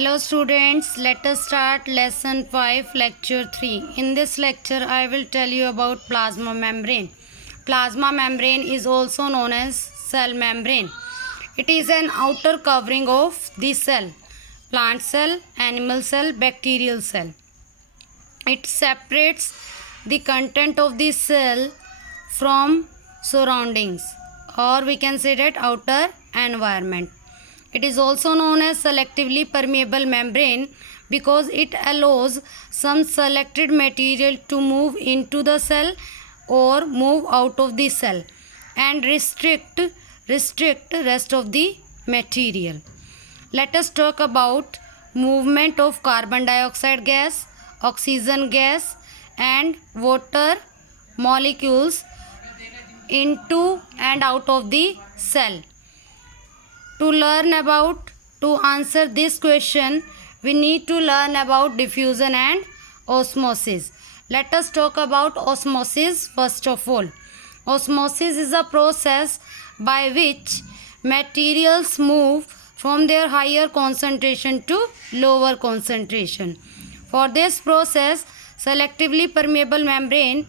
Hello students, let us start lesson 5 lecture 3. In this lecture I will tell you about plasma membrane. Plasma membrane is also known as cell membrane. It is an outer covering of the cell, plant cell, animal cell, bacterial cell. It separates the content of the cell from surroundings, or we can say that outer environment. It is also known as selectively permeable membrane because it allows some selected material to move into the cell or move out of the cell and restrict rest of the material. Let us talk about movement of carbon dioxide gas, oxygen gas and water molecules into and out of the cell. To answer this question, we need to learn about diffusion and osmosis. Let us talk about osmosis first of all. Osmosis is a process by which materials move from their higher concentration to lower concentration. For this process, selectively permeable membrane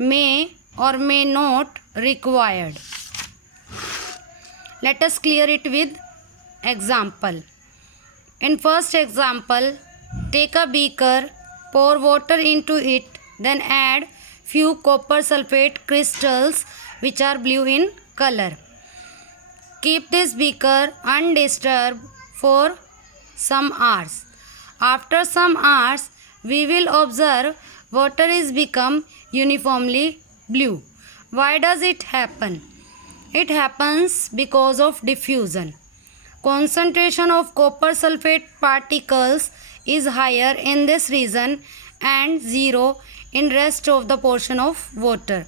may or may not required. Let us clear it with example. In first example, take a beaker, pour water into it, then add few copper sulfate crystals which are blue in color. Keep this beaker undisturbed for some hours. After some hours, we will observe water is become uniformly blue. Why does it happen? It happens because of diffusion. Concentration of copper sulfate particles is higher in this region and zero in rest of the portion of water.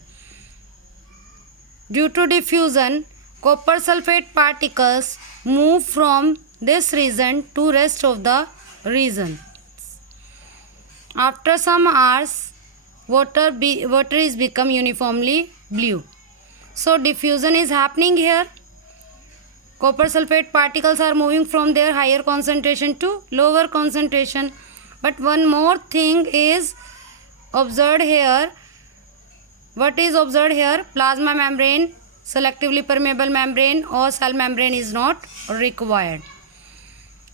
Due to diffusion, copper sulfate particles move from this region to rest of the region. After some hours, water is become uniformly blue. So diffusion is happening here. Copper sulfate particles are moving from their higher concentration to lower concentration. But one more thing is observed here. What is observed here? Plasma membrane, selectively permeable membrane or cell membrane is not required.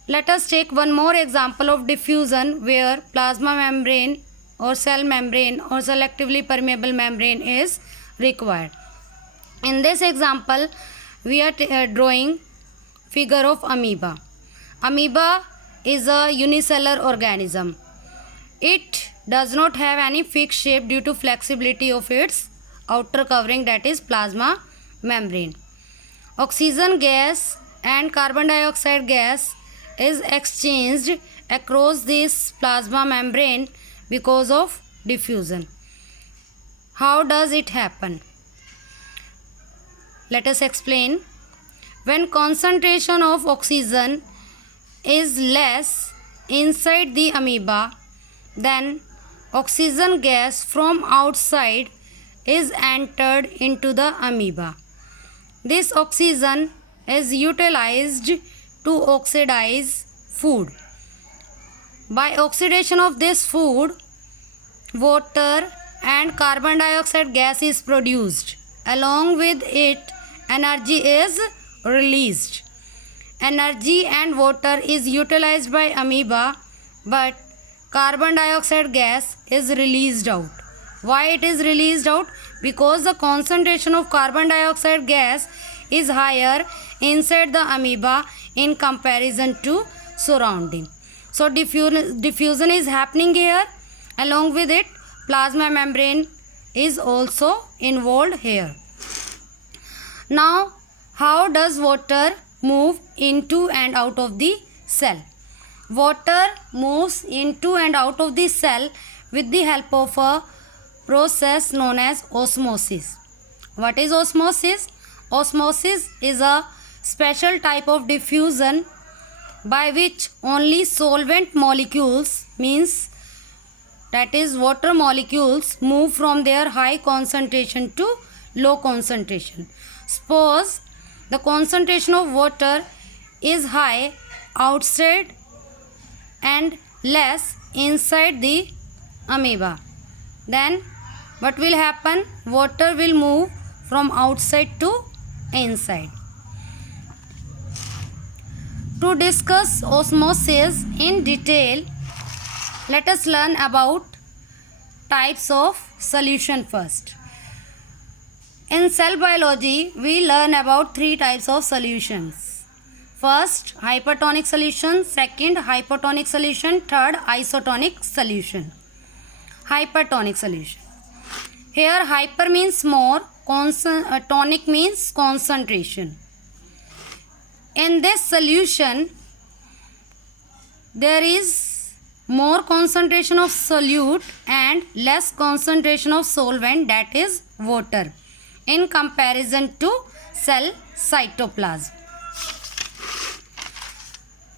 Let us take one more example of diffusion where plasma membrane or cell membrane or selectively permeable membrane is required. In this example, we are drawing figure of amoeba. Amoeba is a unicellular organism. It does not have any fixed shape due to flexibility of its outer covering, that is plasma membrane. Oxygen gas and carbon dioxide gas is exchanged across this plasma membrane because of diffusion. How does it happen? Let us explain. When concentration of oxygen is less inside the amoeba, then oxygen gas from outside is entered into the amoeba. This oxygen is utilized to oxidize food. By oxidation of this food, water and carbon dioxide gas is produced. Along with it, energy is released. Energy and water is utilized by amoeba, but carbon dioxide gas is released out. Why it is released out? Because the concentration of carbon dioxide gas is higher inside the amoeba in comparison to surrounding. So diffusion is happening here. Along with it, plasma membrane is also involved here. Now, how does water move into and out of the cell? Water moves into and out of the cell with the help of a process known as osmosis. What is osmosis? Osmosis is a special type of diffusion by which only solvent molecules, means that is water molecules, move from their high concentration to low concentration. Suppose the concentration of water is high outside and less inside the amoeba. Then what will happen? Water will move from outside to inside. To discuss osmosis in detail, let us learn about types of solution first. In cell biology, we learn about three types of solutions. First, hypertonic solution. Second, hypotonic solution. Third, isotonic solution. Hypertonic solution. Here, hyper means more, tonic means concentration. In this solution, there is more concentration of solute and less concentration of solvent, that is water, in comparison to cell cytoplasm.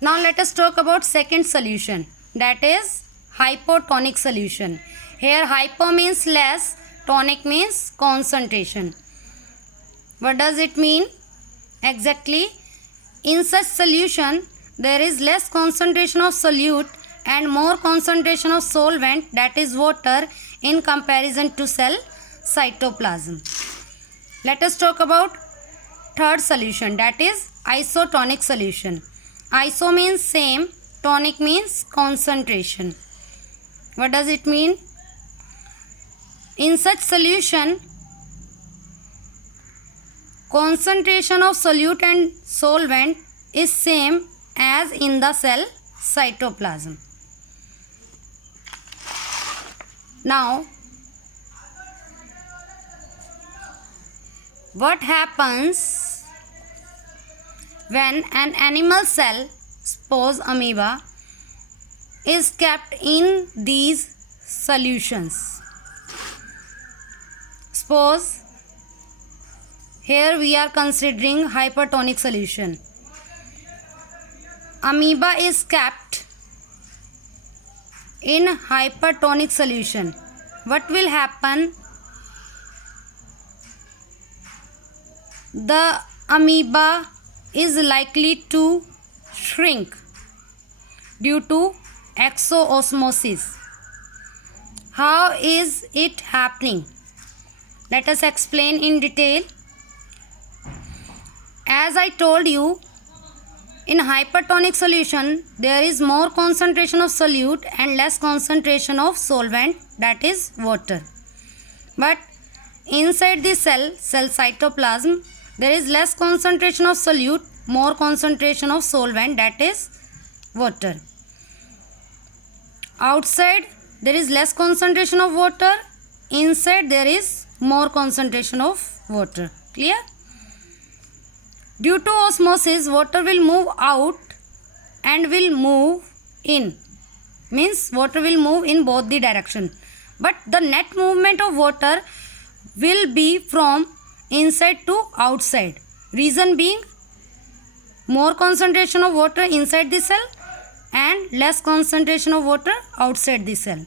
Now let us talk about second solution, that is hypotonic solution. Here hypo means less, tonic means concentration. What does it mean exactly? In such solution, there is less concentration of solute and more concentration of solvent, that is water, in comparison to cell cytoplasm. Let us talk about third solution, that is isotonic solution. Iso means same, tonic means concentration. What does it mean? In such solution, concentration of solute and solvent is same as in the cell cytoplasm. Now, what happens when an animal cell, suppose amoeba, is kept in these solutions? Suppose here we are considering hypertonic solution. Amoeba is kept in hypertonic solution. What will happen? The amoeba is likely to shrink due to exoosmosis. How is it happening? Let us explain in detail. As I told you, in hypertonic solution, there is more concentration of solute and less concentration of solvent, that is water. But inside the cell cytoplasm, there is less concentration of solute, more concentration of solvent, that is water. Outside, there is less concentration of water. Inside, there is more concentration of water. Clear? Due to osmosis, water will move out and will move in. Means water will move in both the direction. But the net movement of water will be from inside to outside. Reason being, more concentration of water inside the cell and less concentration of water outside the cell.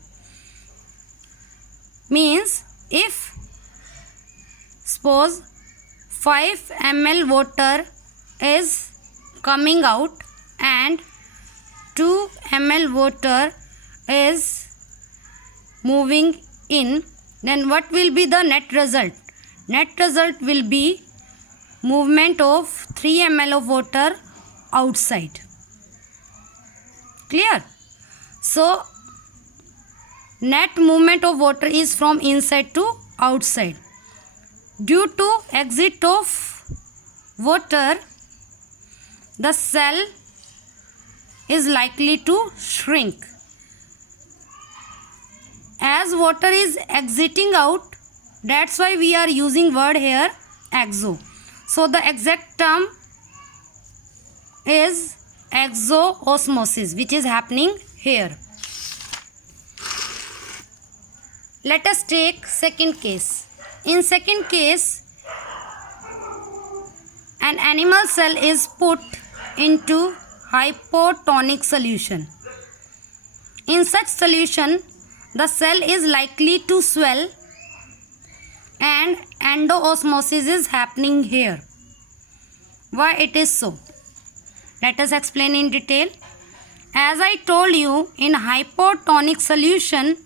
Means if suppose 5 ml water is coming out and 2 ml water is moving in, then what will be the net result? Net result will be movement of 3 ml of water outside. Clear? So, net movement of water is from inside to outside. Due to exit of water, the cell is likely to shrink. As water is exiting out, that's why we are using word here exo. So the exact term is exoosmosis, which is happening here. Let us take second case. In second case, an animal cell is put into hypotonic solution. In such solution, the cell is likely to swell and endoosmosis is happening here. Why it is so? Let us explain in detail. As I told you, in hypotonic solution,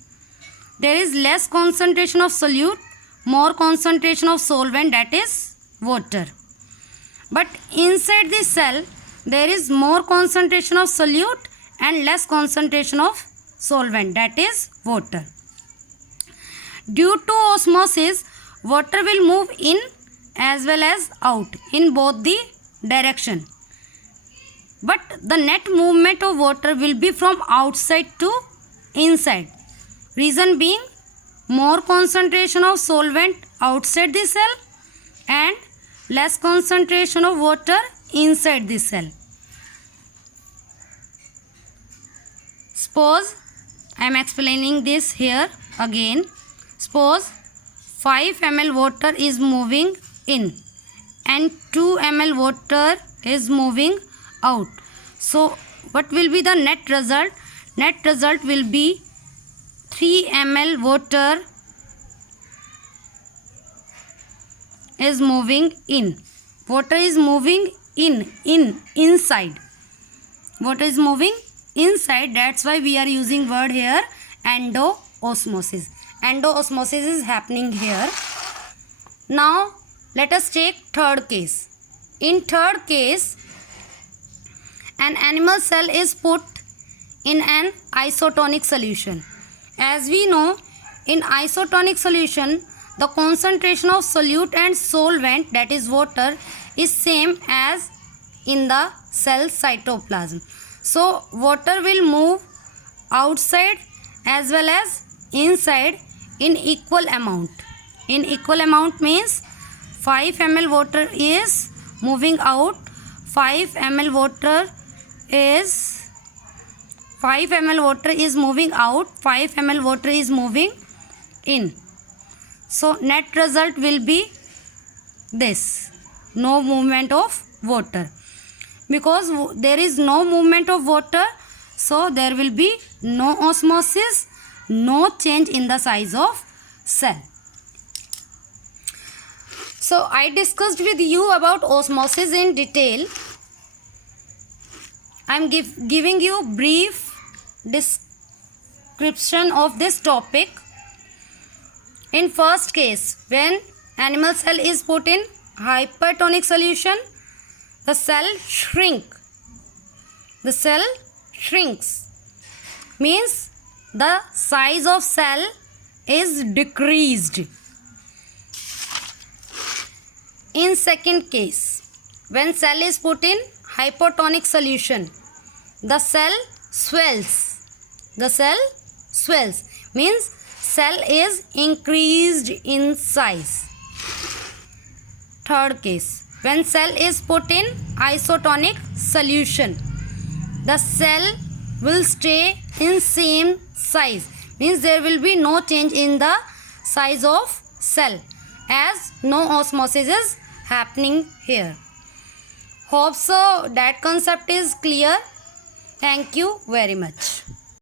there is less concentration of solute, more concentration of solvent, that is water. But inside the cell, there is more concentration of solute and less concentration of solvent, that is water. Due to osmosis, water will move in as well as out in both the direction. But the net movement of water will be from outside to inside. Reason being, more concentration of solvent outside the cell and less concentration of water inside the cell. Suppose I am explaining this here again. Suppose 5 ml water is moving in and 2 ml water is moving out. So what will be the net result? Net result will be 3 ml water is moving in. Water is moving inside. Water is moving inside. That's why we are using word here endo-osmosis. Endo-osmosis is happening here. Now let us take third case. In third case, an animal cell is put in an isotonic solution. As we know, in isotonic solution, the concentration of solute and solvent, that is water, is same as in the cell cytoplasm. So water will move outside as well as inside in equal amount. In equal amount means 5 ml water is moving out, 5 ml water is moving out, 5 ml water is moving in. So net result will be this, no movement of water. Because there is no movement of water, so there will be no osmosis, no change in the size of cell. So I discussed with you about osmosis in detail. I am giving you brief description of this topic. In first case, when animal cell is put in hypertonic solution, the cell shrinks. Means the size of cell is decreased. In second case, when cell is put in hypotonic solution, the cell swells. Means cell is increased in size. Third case, when cell is put in isotonic solution, the cell will stay in same size. Means there will be no change in the size of cell as no osmosis is happening here. Hope so that concept is clear. Thank you very much.